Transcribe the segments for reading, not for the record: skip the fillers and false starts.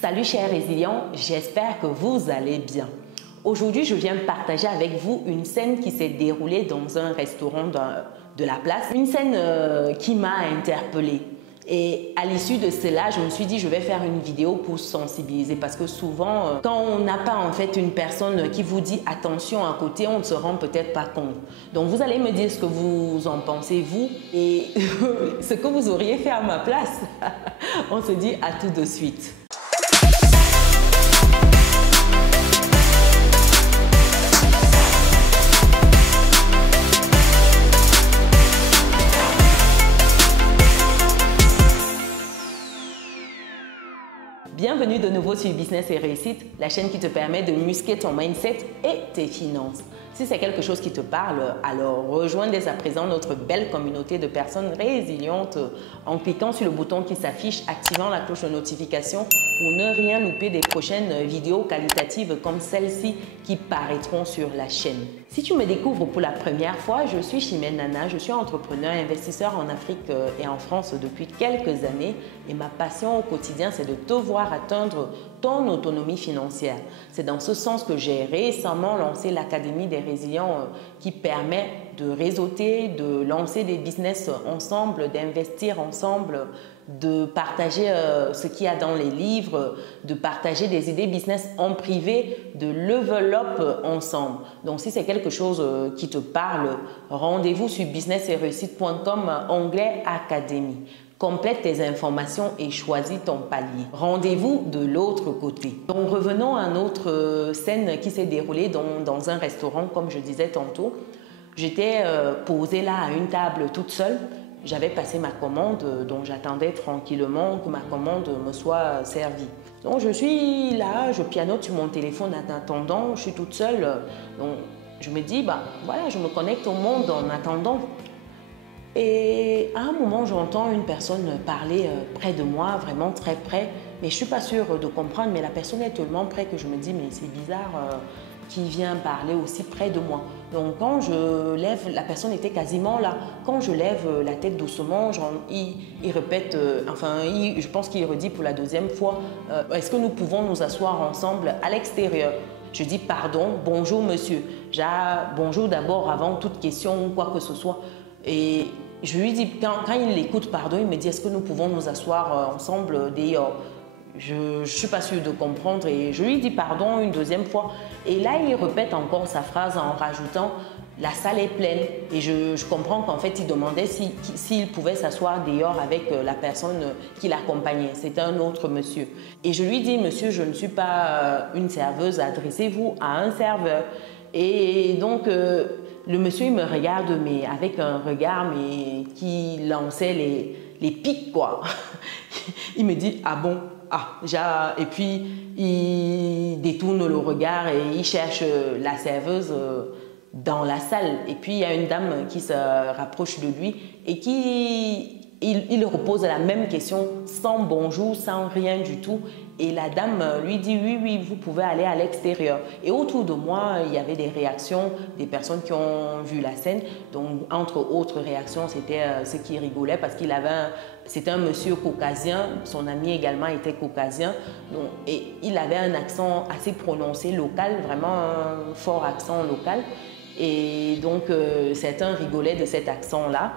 Salut chers résilients, j'espère que vous allez bien. Aujourd'hui, je viens partager avec vous une scène qui s'est déroulée dans un restaurant de la place. Une scène qui m'a interpellée. Et à l'issue de cela, je me suis dit je vais faire une vidéo pour sensibiliser parce que souvent, quand on n'a pas en fait une personne qui vous dit attention à côté, on ne se rend peut-être pas compte. Donc vous allez me dire ce que vous en pensez vous et ce que vous auriez fait à ma place. On se dit à tout de suite. Bienvenue de nouveau sur Business et Réussite, la chaîne qui te permet de muscler ton mindset et tes finances. Si c'est quelque chose qui te parle, alors rejoins dès à présent notre belle communauté de personnes résilientes en cliquant sur le bouton qui s'affiche, activant la cloche de notification pour ne rien louper des prochaines vidéos qualitatives comme celles-ci qui paraîtront sur la chaîne. Si tu me découvres pour la première fois, je suis Chimène Nana, je suis entrepreneur et investisseur en Afrique et en France depuis quelques années et ma passion au quotidien, c'est de te voir atteindre ton autonomie financière. C'est dans ce sens que j'ai récemment lancé l'Académie des résilients qui permet de réseauter, de lancer des business ensemble, d'investir ensemble, de partager ce qu'il y a dans les livres, de partager des idées business en privé, de level up ensemble. Donc si c'est quelque chose qui te parle, rendez-vous sur businessetréussite.com, onglet Académie. Complète tes informations et choisis ton palier. Rendez-vous de l'autre côté. Donc revenons à notre scène qui s'est déroulée dans un restaurant, comme je disais tantôt. J'étais posée là à une table toute seule. J'avais passé ma commande, donc j'attendais tranquillement que ma commande me soit servie. Donc je suis là, je pianote sur mon téléphone en attendant, je suis toute seule. Donc je me dis, voilà, je me connecte au monde en attendant. Et à un moment, j'entends une personne parler près de moi, vraiment très près, mais je ne suis pas sûre de comprendre, mais la personne est tellement près que je me dis, mais c'est bizarre qui vient parler aussi près de moi. Donc quand je lève, la personne était quasiment là. Quand je lève la tête doucement, il répète, je pense qu'il redit pour la deuxième fois, est-ce que nous pouvons nous asseoir ensemble à l'extérieur? Je dis pardon, bonjour monsieur. Bonjour d'abord avant toute question ou quoi que ce soit. Et je lui dis, quand il écoute pardon, il me dit, est-ce que nous pouvons nous asseoir ensemble dehors? Je ne suis pas sûre de comprendre et je lui dis pardon une deuxième fois. Et là, il répète encore sa phrase en rajoutant « la salle est pleine ». Et je comprends qu'en fait, il demandait s'il pouvait s'asseoir dehors avec la personne qui l'accompagnait. C'était un autre monsieur. Et je lui dis « monsieur, je ne suis pas une serveuse, adressez-vous à un serveur ». Et donc, le monsieur, il me regarde mais avec un regard qui lançait les pics, quoi. Il me dit « ah bon ?» et puis il détourne le regard et il cherche la serveuse dans la salle. Et puis il y a une dame qui se rapproche de lui et il repose la même question sans bonjour, sans rien du tout. Et la dame lui dit oui, vous pouvez aller à l'extérieur. Et autour de moi, il y avait des réactions des personnes qui ont vu la scène. Donc, entre autres réactions, c'était ceux qui rigolaient parce c'était un monsieur caucasien. Son ami également était caucasien. Donc, et il avait un accent assez prononcé local, vraiment un fort accent local. Et donc, certains rigolaient de cet accent-là.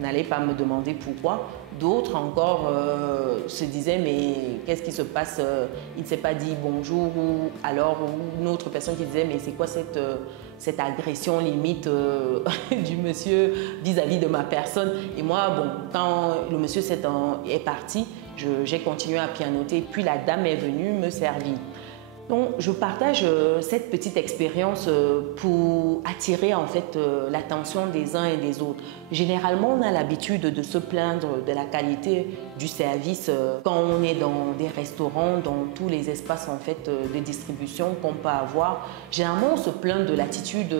N'allez pas me demander pourquoi. D'autres encore se disaient mais qu'est-ce qui se passe? Il ne s'est pas dit bonjour ou alors une autre personne qui disait mais c'est quoi cette agression limite du monsieur vis-à-vis de ma personne? Et moi, bon, quand le monsieur est parti, j'ai continué à pianoter puis la dame est venue me servir. Donc, je partage cette petite expérience pour attirer en fait l'attention des uns et des autres. Généralement, on a l'habitude de se plaindre de la qualité du service quand on est dans des restaurants, dans tous les espaces en fait de distribution qu'on peut avoir. Généralement, on se plaint de l'attitude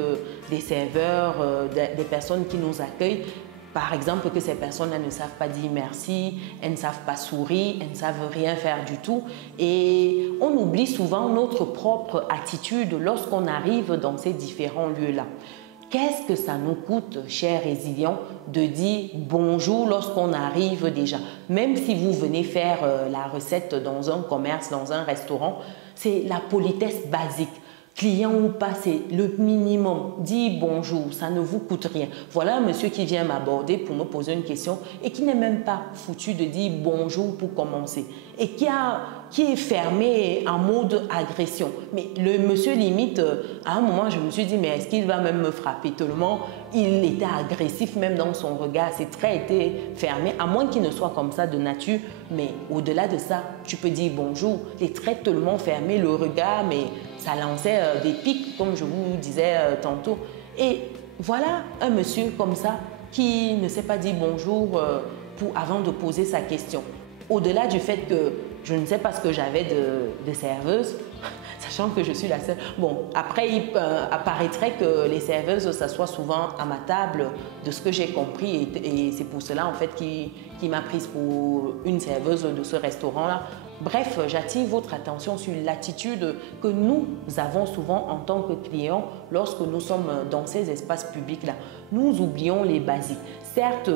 des serveurs, des personnes qui nous accueillent. Par exemple, que ces personnes-là ne savent pas dire merci, elles ne savent pas sourire, elles ne savent rien faire du tout. Et on oublie souvent notre propre attitude lorsqu'on arrive dans ces différents lieux-là. Qu'est-ce que ça nous coûte, chers résilients, de dire bonjour lorsqu'on arrive déjà? Même si vous venez faire la recette dans un commerce, dans un restaurant, c'est la politesse basique. Client ou pas, c'est le minimum. Dis bonjour, ça ne vous coûte rien. Voilà un monsieur qui vient m'aborder pour me poser une question et qui n'est même pas foutu de dire bonjour pour commencer. Et qui est fermé en mode agression. Mais le monsieur limite, à un moment, je me suis dit, mais est-ce qu'il va même me frapper tellement? Il était agressif même dans son regard. Ses traits étaient fermés, à moins qu'il ne soit comme ça de nature. Mais au-delà de ça, tu peux dire bonjour. Les traits tellement fermés, le regard, mais ça lançait des pics, comme je vous disais tantôt. Et voilà un monsieur comme ça qui ne sait pas dire bonjour avant de poser sa question. Au-delà du fait que je ne sais pas ce que j'avais de serveuse, sachant que je suis la seule. Bon, après, il apparaîtrait que les serveuses s'assoient souvent à ma table, de ce que j'ai compris, et c'est pour cela en fait qu'il m'a prise pour une serveuse de ce restaurant-là. Bref, j'attire votre attention sur l'attitude que nous avons souvent en tant que clients lorsque nous sommes dans ces espaces publics-là. Nous oublions les basiques. Certes,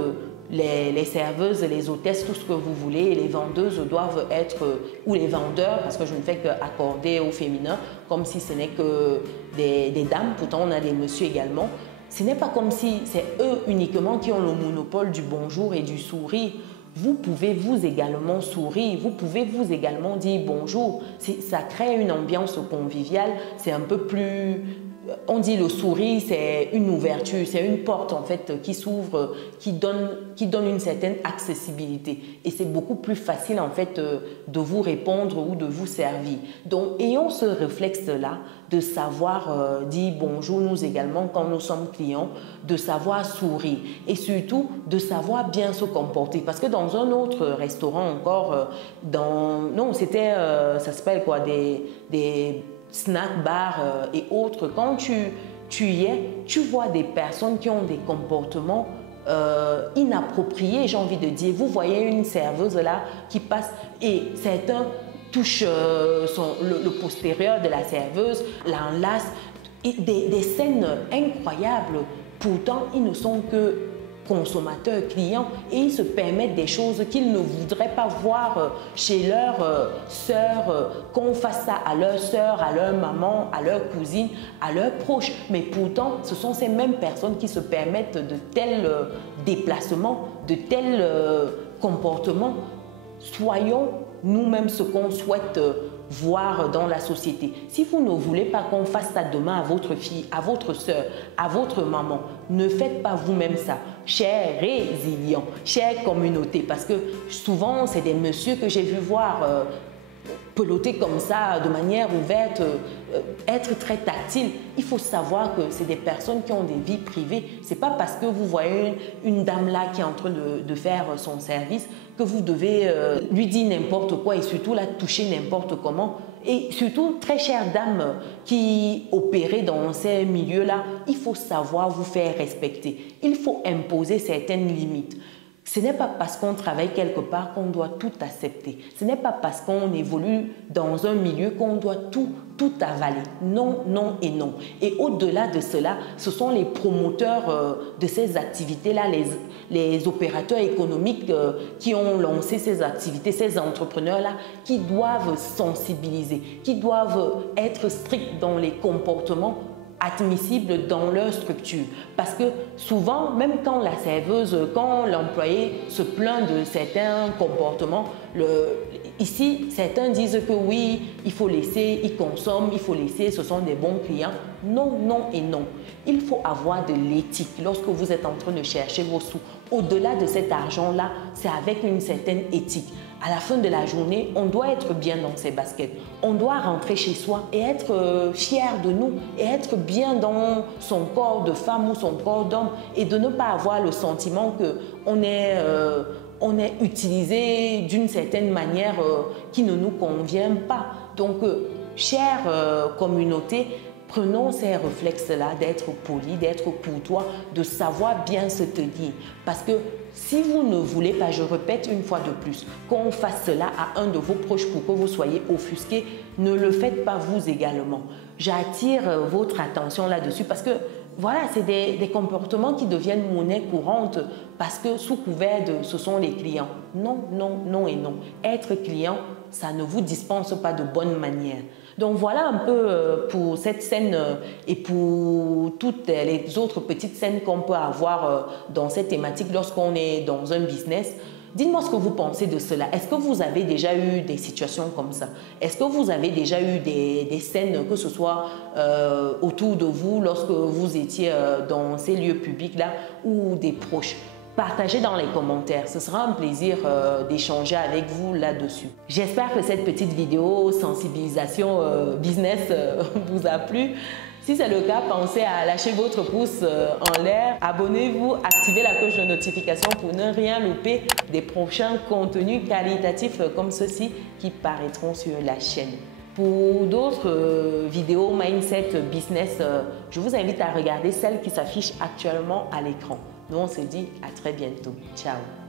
les serveuses, les hôtesses, tout ce que vous voulez, les vendeuses doivent être, ou les vendeurs, parce que je ne fais qu'accorder au féminin, comme si ce n'est que des dames, pourtant on a des messieurs également. Ce n'est pas comme si c'est eux uniquement qui ont le monopole du bonjour et du sourire. Vous pouvez vous également sourire, vous pouvez vous également dire bonjour. Ça crée une ambiance conviviale, c'est un peu plus... On dit le sourire, c'est une ouverture, c'est une porte en fait qui s'ouvre, qui donne une certaine accessibilité. Et c'est beaucoup plus facile en fait de vous répondre ou de vous servir. Donc, ayons ce réflexe-là de savoir dire bonjour nous également quand nous sommes clients, de savoir sourire et surtout de savoir bien se comporter. Parce que dans un autre restaurant encore, non, c'était, ça s'appelle quoi, des snack bars et autres, quand tu y es, tu vois des personnes qui ont des comportements inappropriés, j'ai envie de dire. Vous voyez une serveuse là qui passe et certains touchent le postérieur de la serveuse, l'enlace, des scènes incroyables. Pourtant, ils ne sont que consommateurs, clients, et ils se permettent des choses qu'ils ne voudraient pas voir chez leur sœur, qu'on fasse ça à leur sœur, à leur maman, à leur cousine, à leurs proches. Mais pourtant, ce sont ces mêmes personnes qui se permettent de tels déplacements, de tels comportements. Soyons nous-mêmes ce qu'on souhaite voir dans la société. Si vous ne voulez pas qu'on fasse ça demain à votre fille, à votre soeur, à votre maman, ne faites pas vous-même ça. Chers résilients, chère communauté, parce que souvent, c'est des messieurs que j'ai vu voir peloter comme ça, de manière ouverte, être très tactile. Il faut savoir que c'est des personnes qui ont des vies privées. Ce n'est pas parce que vous voyez une dame là qui est en train de faire son service que vous devez lui dire n'importe quoi et surtout la toucher n'importe comment. Et surtout, très chère dame qui opérez dans ces milieux-là, il faut savoir vous faire respecter. Il faut imposer certaines limites. Ce n'est pas parce qu'on travaille quelque part qu'on doit tout accepter. Ce n'est pas parce qu'on évolue dans un milieu qu'on doit tout avaler. Non, non et non. Et au-delà de cela, ce sont les promoteurs de ces activités-là, les opérateurs économiques qui ont lancé ces activités, ces entrepreneurs-là, qui doivent sensibiliser, qui doivent être stricts dans les comportements admissibles dans leur structure. Parce que souvent, même quand la serveuse, quand l'employé se plaint de certains comportements, ici, certains disent que oui, il faut laisser, ils consomment, il faut laisser, ce sont des bons clients. Non, non et non. Il faut avoir de l'éthique lorsque vous êtes en train de chercher vos sous. Au-delà de cet argent-là, c'est avec une certaine éthique. À la fin de la journée, on doit être bien dans ses baskets. On doit rentrer chez soi et être fier de nous et être bien dans son corps de femme ou son corps d'homme et de ne pas avoir le sentiment qu'on est utilisé d'une certaine manière qui ne nous convient pas. Donc, chère communauté, prenons ces réflexes-là d'être poli, d'être courtois, de savoir bien se tenir. Parce que si vous ne voulez pas, je répète une fois de plus, qu'on fasse cela à un de vos proches pour que vous soyez offusqué, ne le faites pas vous également. J'attire votre attention là-dessus parce que voilà, c'est des comportements qui deviennent monnaie courante parce que sous couvert de ce sont les clients. Non, non, non et non. Être client, ça ne vous dispense pas de bonne manière. Donc voilà un peu pour cette scène et pour toutes les autres petites scènes qu'on peut avoir dans cette thématique lorsqu'on est dans un business. Dites-moi ce que vous pensez de cela. Est-ce que vous avez déjà eu des situations comme ça? Est-ce que vous avez déjà eu des scènes, que ce soit autour de vous lorsque vous étiez dans ces lieux publics-là ou des proches? Partagez dans les commentaires, ce sera un plaisir d'échanger avec vous là-dessus. J'espère que cette petite vidéo sensibilisation business vous a plu. Si c'est le cas, pensez à lâcher votre pouce en l'air, abonnez-vous, activez la cloche de notification pour ne rien louper des prochains contenus qualitatifs comme ceux-ci qui paraîtront sur la chaîne. Pour d'autres vidéos Mindset Business, je vous invite à regarder celle qui s'affiche actuellement à l'écran. Nous, on se dit à très bientôt. Ciao!